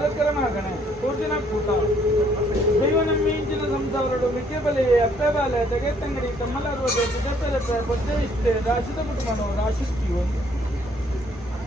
ಕಾಲಕ್ರಮಾಗಣೆ ಕೂರ್ಜಿನ ಕೂಟ ದೈವನ ಮೀಂಚಿನ ಸಂಸವರಡು ಮಿಕ್ಕೆ ಬಲೆ ಅಪ್ಪೆ ಬಾಲೆ ತೆಗೆತಂಗಡಿ ತಮ್ಮಲರುವುದು ಸಿದಪೆರಪೆ ಬೊದ್ದೆ ಇಷ್ಟೆ ರಾಶಿದ ಕುಟುಂಬನು ರಾಶಿಸ್ತಿ ಒಂದು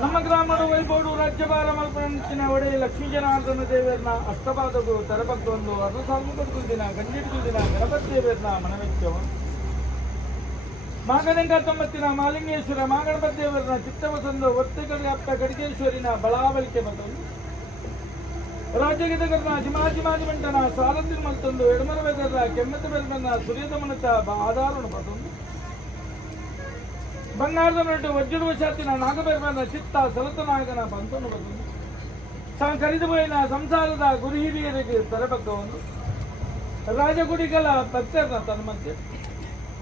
ನಮ್ಮ ಗ್ರಾಮದ ವೈಭವಡು ರಾಜ್ಯಭಾರ ಮಲ್ಪಂಚಿನ ಒಡೆ ಲಕ್ಷ್ಮೀ ಜನಾರ್ದನ ದೇವರನ್ನ ಅಷ್ಟಪಾದಗಳು ತರಬಗ್ಗೊಂದು ಅರ್ಧ ಸಾಲ್ಮುಖದ ದಿನ ಗಂಡಿಡಿದು ದಿನ ಗಣಪತಿ ದೇವರನ್ನ ಮನವೆಚ್ಚವನ್ನು ಮಾಗನೆಂಗ ತೊಂಬತ್ತಿನ ಮಾಲಿಂಗೇಶ್ವರ ಮಾಗಣಪತಿ ದೇವರನ್ನ ಚಿತ್ತವಸಂದು ಒತ್ತೆಗಡೆ ಅಪ್ಪ ಗಡಿಗೇಶ್ವರಿನ ಬಳಾವಳಿಕೆ ಬಂದೊಂದು ರಾಜ್ಯಗೀತಗರನ ಜಿಮಾಜಿಮಾಜಿ ಮಂಟನ ಸಾಲಂದಿನ ಮಲ್ತೊಂದು ಎಡಮರ ಬೆದರ ಕೆಮ್ಮತ್ತ ಬೆರಮನ್ನ ಸುರಿಯದ ಮನತ ಆಧಾರವನ್ನು ಪಡೆದೊಂದು ಬಂಗಾರದ ನಟು ವಜ್ರದ ಶಾತಿನ ನಾಗಬೆರಮನ ಚಿತ್ತ ಸಲತನಾಗನ ಬಂತನು ಬಂದೊಂದು ಕರಿದು ಹೋಯಿನ ಸಂಸಾರದ ಗುರು ಹಿರಿಯರಿಗೆ ತರಬಗ್ಗವನ್ನು ರಾಜಗುಡಿಗಳ ಭಕ್ತರನ್ನ ತನ್ಮಧ್ಯೆ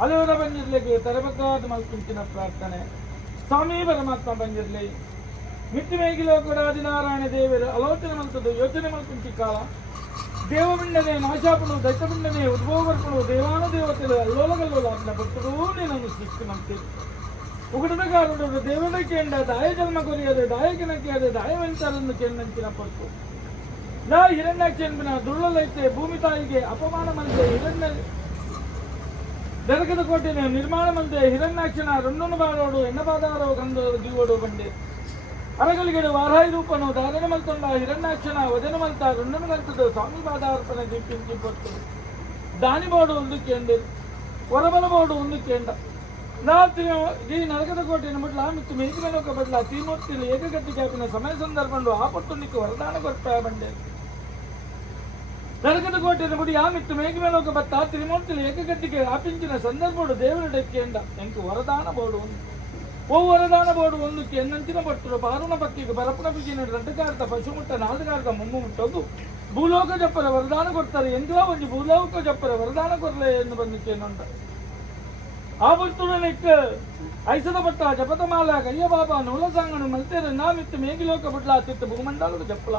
ಹಲವರ ಬಂದಿರ್ಲಿಕ್ಕೆ ತರಬೇಕಾದ ಮಲ್ಕುಂಚಿನ ಪ್ರಾರ್ಥನೆ ಸ್ವಾಮಿ ಪರಮಾತ್ಮ ಬಂದಿರಲಿ ಮಿತ್ತು ಮೇಗಿಲೋ ಕೂಡ ಆದಿನಾರಾಯಣ ದೇವರು ಆಲೋಚನೆ ಮಲ್ತದ್ದು ಯೋಚನೆ ಮಲ್ಕುಂಚಿ ಕಾಲ ದೇವಪಿಂಡನೆ ನಾಶಾಪನು ದೈತಪಿಂಡನೆ ಉದ್ಭವರ್ಪಣು ದೇವಾನು ದೇವತೆಗಳು ಅಲ್ಲೋಲಗಲ್ಲೋಲ ಅದನ್ನ ಭಕ್ತರೂ ನೀನನ್ನು ಸೃಷ್ಟಿ ಮಾಡ್ತೀವಿ ಉಗುಡದಗಾರರು ದೇವರ ಕೇಂದ್ರ ದಾಯ ಜನ್ಮ ಕೊರಿಯದೆ ದಾಯಕಿನಕ್ಕೆ ಅದೇ ದಾಯವೆಂತರನ್ನು ಕೆನ್ನಂಚಿನ ಪಟ್ಟು ನಾ ಹಿರಣ್ಯಾಕ್ಷನ್ಬಿನ ದುಳ್ಳಲೈತೆ ಭೂಮಿ ತಾಯಿಗೆ ಅಪಮಾನ ಮಲ್ತೆ ಹಿರಣ್ಯ ದರಕದ ಕೋಟೆನ ನಿರ್ಮಾಣ ಮಲ್ದೆ ಹಿರಣ್ಯಾಕ್ಷನ ರೊಣ್ಣನು ಬಾಳೋಡು ಎಣ್ಣಬಾದಾರೋ ಕಂದು ದಿಗೋಡು ಬಂಡೆ ಅರಗಲಿಗೆಡು ವಾರಾಯಿ ರೂಪನು ಧಾರಣ ಮಲ್ತೊಂಡ ಹಿರಣ್ಯಾಕ್ಷನ ವದನ ಮಲ್ತ ರೊಣ್ಣನು ಕಲ್ತದ್ದು ಸ್ವಾಮಿ ಬಾದಾರ್ಪಣೆ ದಿಪ್ಪಿಂಚಿ ಪಟ್ಟು ದಾನಿ ಬೋರ್ಡು ಒಂದು ಕೇಂದ್ರ ಹೊರಬಲ ಬೋರ್ಡು ಒಂದು ಕೇಂದ್ರ ಈ ನರಕದ ಕೋಟೆಯನ್ನು ಬಿಡ್ಲ ಮತ್ತು ಮೇಜಿಮೆನೋಕ ಬಡ್ಲ ತೀಮೂರ್ತಿಲು ಏಕಗಟ್ಟಿ ಕ್ಯಾಪಿನ ಸಮಯ ಸಂದರ್ಭಂಡು ಆ ಪಟ್ಟುನಿಕ್ಕೆ ವರದಾನ ಕೊಟ್ಟ ಬಂಡೆ ನರಕದ ಕೋಟೆಯನ್ನು ಬಿಡಿ ಆ ಮಿತ್ತು ಮೇಘಮೇಲೋಕ ಬತ್ತ ತ್ರಿಮೂರ್ತಿಲು ಏಕಗಟ್ಟಿಗೆ ಆಪಿಂಚಿನ ಸಂದರ್ಭೋಡು ದೇವರ ಡಕ್ಕೆಂಡ ಎಂಕು ವರದಾನ ಬೋರ್ಡು ಒಂದು ಓ ವರದಾನ ಬೋರ್ಡು ಒಂದಕ್ಕೆ ಎನ್ನಂಚಿನ ಪಟ್ಟರು ಪಾರುಣ ಪಕ್ಕಿಗೆ ಬರಪುನ ಬಿಗಿನ ರಡ್ಡಗಾರ್ದ ಪಶುಮುಟ್ಟ ನಾಲ್ಗಾರ್ದ ಮುಮ್ಮು ಮುಟ್ಟೋದು ಭೂಲೋಕ ಜಪ್ಪರ ವರದಾನ ಕೊಡ್ತಾರೆ ಎಂದೋ ಒಂದು ಭೂಲೋಕ ಜಪ್ಪರ ವರದಾನ ಕೊರಲೆ ಎಂದು ಬಂದಿಕ್ಕೆ ನೊಂಡ ಆ ಬರ್ತುಡನಿಕ್ಕ ಐಸದ ಪಟ್ಟ ಜಪತಮಾಲ ಕಯ್ಯ ಬಾಬಾ ನೂಲಸಾಂಗನು ಮಲ್ತೇರ ನಾಮಿತ್ತು ಮೇಗಿಲೋಕ ಬಿಡ್ಲ ತಿತ್ತು ಭೂಮಂಡಲದ ಜಪ್ಪಲ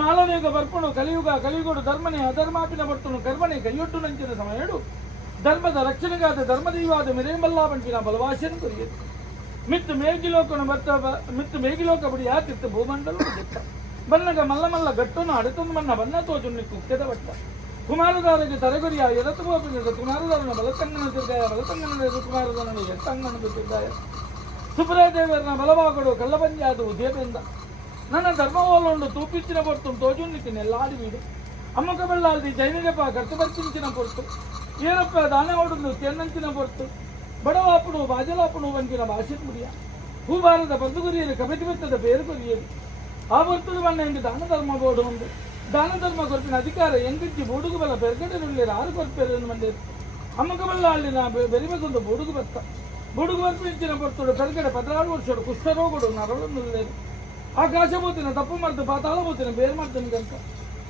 ನಾಳನೇಗ ಬರ್ಪಣು ಕಲಿಯುಗ ಕಲಿಯುಗೋಡು ಧರ್ಮನೆ ಅಧರ್ಮಾಪಿನ ಬರ್ತನು ಕರ್ಮನೆ ಕೈಯೊಟ್ಟು ನಂಚಿನ ಸಮಯಡು ಧರ್ಮದ ರಕ್ಷಣೆಗಾದ ಧರ್ಮದೈವಾದ ಮೆರೆಂಬಲ್ಲ ಬಂಚಿನ ಬಲವಾಸೆಯನ್ನು ಕೊರಿಯಿತು ಮಿತ್ತು ಮೇಗಿಲೋಕನು ಮಿತ್ತು ಮೇಗಿಲೋಕ ಬಿಡಿ ಯಾತಿತ್ತು ಭೂಮಂಡಲ ಜಟ್ಟ ಬನ್ನಗ ಮಲ್ಲ ಗಟ್ಟನು ಅಡೆತೊಂದು ಮನ್ನ ಬನ್ನ ತೋಜುಣ್ಣಿ ಕುಕ್ಕೆದ ಬಟ್ಟ ಕುಮಾರದಾರಿಗೆ ತಲೆಗೊರಿಯ ಎಡತು ಗೋಪಿನಿಂದ ಕುಮಾರದಾರನ ಬಲತಂಗನ ತಿರ್ಗಾಯ ಬಲತಂಗನ ಕುಮಾರದಾರನ ಎಟ್ಟಂಗನ ತಿರ್ಗಾಯ ಸುಬ್ರದೇವರನ ಬಲವಾಗಡು ಕಳ್ಳಬಂಜಾದು ಉದ್ಯದಿಂದ ನನ್ನ ಧರ್ಮವೋಲೊಂಡು ತೂಪಿಚ್ಚಿನ ಪೊರ್ತು ತೋಜುನ್ನಿಕ್ಕೆ ನೆಲ್ಲಾಡಿ ಬೀಡು ಅಮ್ಮಕ ಬೆಳ್ಳಾಲ್ದಿ ಜೈನಿಗಪ್ಪ ಕರ್ತುಬರ್ಚಿಂಚಿನ ಪೊರ್ತು ಏರಪ್ಪ ದಾನೆ ಹೊಡೆದು ಕೆನ್ನಂಚಿನ ಪೊರ್ತು ಬಡವಾಪುಡು ಬಾಜಲಾಪುಡು ಬಂಚಿನ ಭಾಷೆ ಮುಡಿಯ ಭೂಭಾರದ ಪದ್ದುಗುರಿಯಲ್ಲಿ ಕಮಿಟಿ ಬೆತ್ತದ ಬೇರು ಕೊರಿಯರು ಆ ಬರ್ತದ ಬಣ್ಣ ಎಂದು ದಾನ ಧರ್ಮ ಬೋರ್ಡು ಒಂದು ದಾನ ಧರ್ಮ ಕೊರಪಿನ ಅಧಿಕಾರ ಎಂಗಿಜ್ಜಿ ಬೂಡುಗು ಬಲ ಬೆರಗಡೆರುಳ್ಳಿರ ಆರು ಕೊರಪೇರನ್ನು ಮಂಡೇರು ಅಮ್ಮಕ ಬೆಳ್ಳಾಳಿನ ಬೆರಿಬೇಕೊಂದು ಬೂಡುಗು ಬತ್ತ ಬೂಡುಗು ಬರ್ಪಿಂಚಿನ ಪೊರ್ತುಡು ಬೆರಗಡೆ 16 ವರ್ಷಡು ಕುಷ್ಠರೋಗಡು ನರಳುಳ್ಳಿರು ಆಕಾಶಭೂತಿನ ತಪ್ಪು ಮರೆತು ಪಾತಾಳಭೂತಿನ ಬೇರು ಮಾಡ್ತಾನೆ ಕಂತ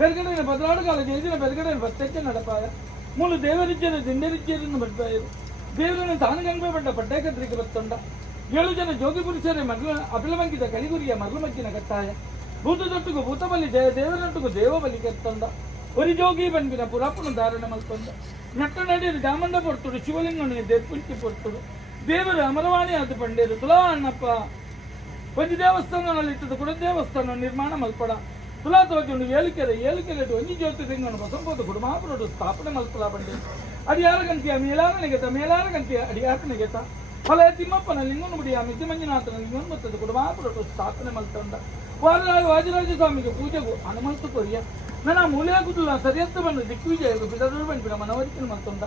ಬೆರಗಡೆಯ 16 ಕಾಲ ಜೇಜಿನ ಬೆರಗಡೆಯ ಪತ್ತೆಕ್ಕೆ ನಡಪಾಯ ಮೂಲು ದೇವರಿಜ್ಜನ ದಿಂಡರಿಜ್ಜರನ್ನು ಬರ್ತಾಯಿರು ದೇವರನ್ನು ತಾನು ಗಂಗೆ ಪಡ್ಡ ಪಟ್ಟೇಕತ್ರಿಗೆ ಬತ್ತೊಂಡ 7 ಜನ ಜೋಗಿ ಪುರುಷರೇ ಅಪಿಲಮಂಕಿತ ಕಲಿಗುರಿಯ ಮರಳುಮಕ್ಕಿನ ಕಟ್ಟಾಯ ಭೂತದೊಟ್ಟಿಗೂ ಭೂತಬಲಿ ದೇವರೊಟ್ಟಿಗೂ ದೇವಬಲಿ ಕೆತ್ತೊಂಡ ಒರಿಜೋಗಿ ಬಂಬಿನ ಪುರಾಪುನ ಧಾರಣ ಮಲ್ತೊಂಡ ನಟ್ಟ ನಡೆಯಲು ದಾಮಂಡ ಪೊರ್ತುಡು ಶಿವಲಿಂಗನಿಗೆ ದೇರ್ಪುಂಚಿ ಪೊರ್ತುಡು ದೇವರು ಅಮರವಾಣಿ ಆದ ಪಂಡೇರು ತುಲಾ ಅಣ್ಣಪ್ಪ ಒಂಜಿ ದೇವಸ್ಥಾನದಲ್ಲಿಟ್ಟದ್ದು ಕೂಡ ದೇವಸ್ಥಾನ ನಿರ್ಮಾಣ ಮಲ್ಪಡ ತುಲಾ ತೋಜುಂಡು ಏಳುಕೆರೆ ಒಂಜಿ ಜ್ಯೋತಿ ತಿಂಗನು ಬಸಂಬೋದು ಕುಡುಮಾಪುರಡು ಸ್ಥಾಪನೆ ಮಲ್ಪಡ ಬಂಡೆ ಅಡಿಯಾರ ಗಂತಿಯ ಮೇಲಾರ ಗಂತಿಯ ಅಡಿಯಾರನೆಗೆತ ಫಲಯ ತಿಮ್ಮಪ್ಪನ ಲಿಂಗನು ಬಿಡಿಯ ಮಿತಿ ಮಂಜುನಾಥನ ಲಿಂಗನು ಬರ್ತದೆ ಕುಡುಮಾಪುರಡು ಸ್ಥಾಪನೆ ಮಲ್ತೊಂಡ ವಾಜರಾಜ ಸ್ವಾಮಿಗೆ ಪೂಜೆಗೂ ಹನುಮಂತು ಕೊರಿಯ ನನ್ನ ಮೂಲೆಯಾಗುದಿಲ್ಲ ಸರಿಯತ್ತ ಬಂದು ದಿಗ್ವಿಜಯರು ಬಿಡರು ಬಂದಿನ ಮನವರಿಕೆ ಮಲ್ತೊಂಡ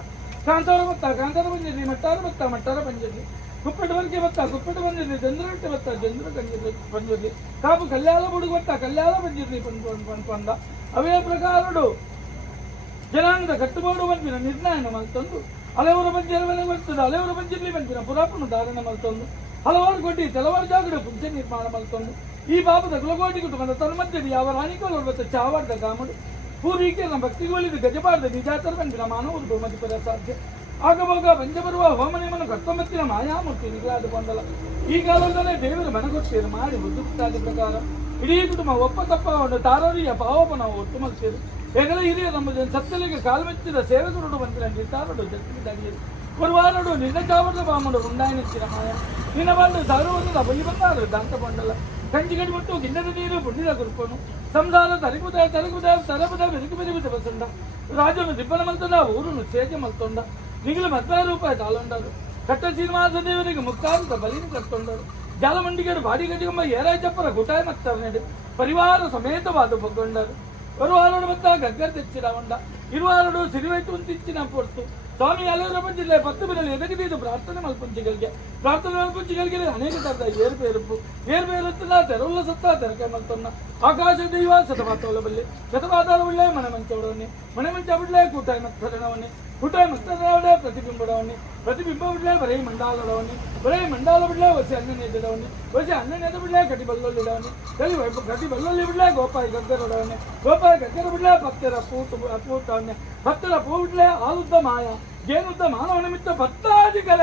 ಕಾಂತಾರ ಬಂದಿರಲಿ ಮಟ್ಟಾರ ಬಂದಿರಲಿ ಕುಪ್ಪೆಟವರೆಗೆ ಕುಪ್ಪೆಟ ಬಂದಿರಲಿ ಚಂದ್ರಗಟ್ಟೆ ಚಂದ್ರ ಬಂದಿರಲಿ ಕಾಪು ಕಲ್ಯಾಣ ಬುಡುಗು ಕಲ್ಯಾಣ ಬಂದಿರಲಿ ಪಂದ ಅವೇ ಪ್ರಕಾರಡು ಜನಾಂಗದ ಕಟ್ಟುಬೋಡು ಬಂದಿನ ನಿರ್ಣಯನ ಮಲ್ತೊಂದು ಹಲವರು ಬಂದಿರವೇ ಬರ್ತದೆ ಹಲವರು ಬಂದಿರಲಿ ಬಂದಿನ ಪುರಾಪುನ ಧಾರಣ ಮಲ್ತೊಂದು ಹಲವಾರು ಕೊಟ್ಟಿ ಕೆಲವಾರು ಜಾಗಡೆ ಪುಂಜೆ ನಿರ್ಮಾಣ ಮಲ್ತೊಂದು ಈ ಪಾಪದ ಕುಲಗೋಟಿ ಕುಟುಂಬದ ತನ್ಮಧ್ಯೆ ಯಾವ ರಾಣಿಗಳು ಬತ್ತ ಚಾವಾಡ್ದ ಕಾಮಡು ಪೂರ್ವಿಕೆ ನಮ್ಮ ಭಕ್ತಿಗಳಿದು ಗಜಪಾಡದ ನಿಜಾತರ ಬಂದಿನ ಮಾನವರು ಮಧ್ಯಪದ ಸಾಧ್ಯ ಆಗವಾಗ ಬಂಜ ಬರುವ ಹೋಮನೇಮನ ಕರ್ತೊಂಬತ್ತಿನ ಮಾಯಾಮೂರ್ತಿ ನಿಗಲಾದ ಗೊಂದಲ ಈ ಕಾಲದಲ್ಲೇ ದೇವರು ಮನಗೊತ್ತೇರು ಮಾಡಿ ಬುದ್ಧಿಪುಟ್ಟಾದ ಪ್ರಕಾರ ಇಡೀ ಕುಟುಂಬ ಒಪ್ಪ ತಪ್ಪ ಒಂದು ತಾರೋರಿಯ ಪಾವಪನ ಒಟ್ಟು ಮಲ್ಸಿರು ಹೆಗಲ ಹಿರಿಯ ನಮ್ಮ ಸತ್ತಲಿಗೆ ಕಾಲ್ಮೆಚ್ಚಿದ ಸೇವೆಗುರುಡು ಬಂದಿರ ನಿರ್ಧಾರಡು ಜಟ್ಟಿದ್ದಾಗಿಯರು ಒರುವಾರಡು ನಿನ್ನ ಚಾವರದ ಬಾಮುಡು ಉಂಡಾಯನಿಚ್ಚಿನ ಮಾಯ ನಿನ್ನ ಬಂದು ಸಾವಿರವೊಂದದ ಬಲಿ ಬಂದಾರು ದಾಂತ ಬಂಡಲ ಕಂಚಿಗಡಿ ಮುಟ್ಟು ಗಿಣ್ಣದ ನೀರು ಪುಣ್ಯದ ಗುರುಪನು ಸಂಸಾರ ತರಿಪುದ ತರಗುದ ತರಪುದ ಬೆರುಕು ಬೆರುಗುದ ಬಸಂಡ ರಾಜನು ದಿಬ್ಬನ ಮಲ್ತೊಂಡ ಊರುನು ಸೇಜೆ ಮಲ್ತೊಂಡ ನಿಗಿಲು 10,000 ರೂಪಾಯಿ ತಾಳೊಂಡರು ಕಟ್ಟ ಶ್ರೀನಿವಾಸ ದೇವರಿಗೆ ಮುಕ್ತಾಂತ ಬಲಿನ ಕಟ್ಟೊಂಡರು ಜಾಲಮಂಡಿಗರು ಬಾಡಿ ಗಜಿಗಮ್ಮ ಏರಾಯ ಚಪ್ಪರ ಗುಟಾಯ ಮತ್ತರ್ನೆಡು ಪರಿವಾರ ಸಮೇತವಾದ ಬಗ್ಗೊಂಡರು ಬರುವಾರಡು ಮತ್ತ ಗಗ್ಗರ್ ತೆಚ್ಚಿದ ಹೊಂಡ ಇರುವಾರಡು ಸಿರಿವೈತು ಅಂತಿಚ್ಚಿನ ಪೊರ್ತು ಸ್ವಾಮಿ ಅಲೆವರ ಜಿಲ್ಲೆ 10 ಬಿರಲಿ ಎದಗಿದ್ದು ಪ್ರಾರ್ಥನೆ ಮಲ್ಪುಂಚಿಗಳಿಗೆ ಅನೇಕ ತರದ ಏರ್ಬೇರುತ್ತಿಲ್ಲ ತೆರವುಲ್ಲ ಸತ್ತ ತೆರಕೆ ಮಲ್ತೊನ್ನ ಆಕಾಶ ದೈವ ಶತಮಾತವಲ ಬಲ್ಲೆ ಶತಮಾತಾಲ ಬಿಡ್ಲೆ ಮನೆ ಮಂಚ ಬಿಡ್ಲೆ ಕೂಟಾಯ ಮತ್ತರಣವನ್ನೇ ಕೂಟಾಯ ಮತ್ತರಣವಡೆ ಪ್ರತಿಬಿಂಬ ಬಿಡ್ಲೆ ಬರೀ ಮಂಡಾಲ ಬಿಡ್ಲೆ ಒಸಿ ಅನ್ನ ಬಿಡ್ಲೆ ಕಟಿ ಬಲ್ಲೊಲ್ಲಿ ಬಿಡ್ಲೆ ಗೋಪಾಯಿ ಗಗ್ಗರ ಬಿಡ್ಲೆ ಭಕ್ತರ ಪೂ ಬಿಡ್ಲೆ ಆಲುದ್ದ ಮಾಯ ಜೇನುದ್ದ ಮಾನವ ನಿಮಿತ್ತ ಭಕ್ತಾದಿಗಳ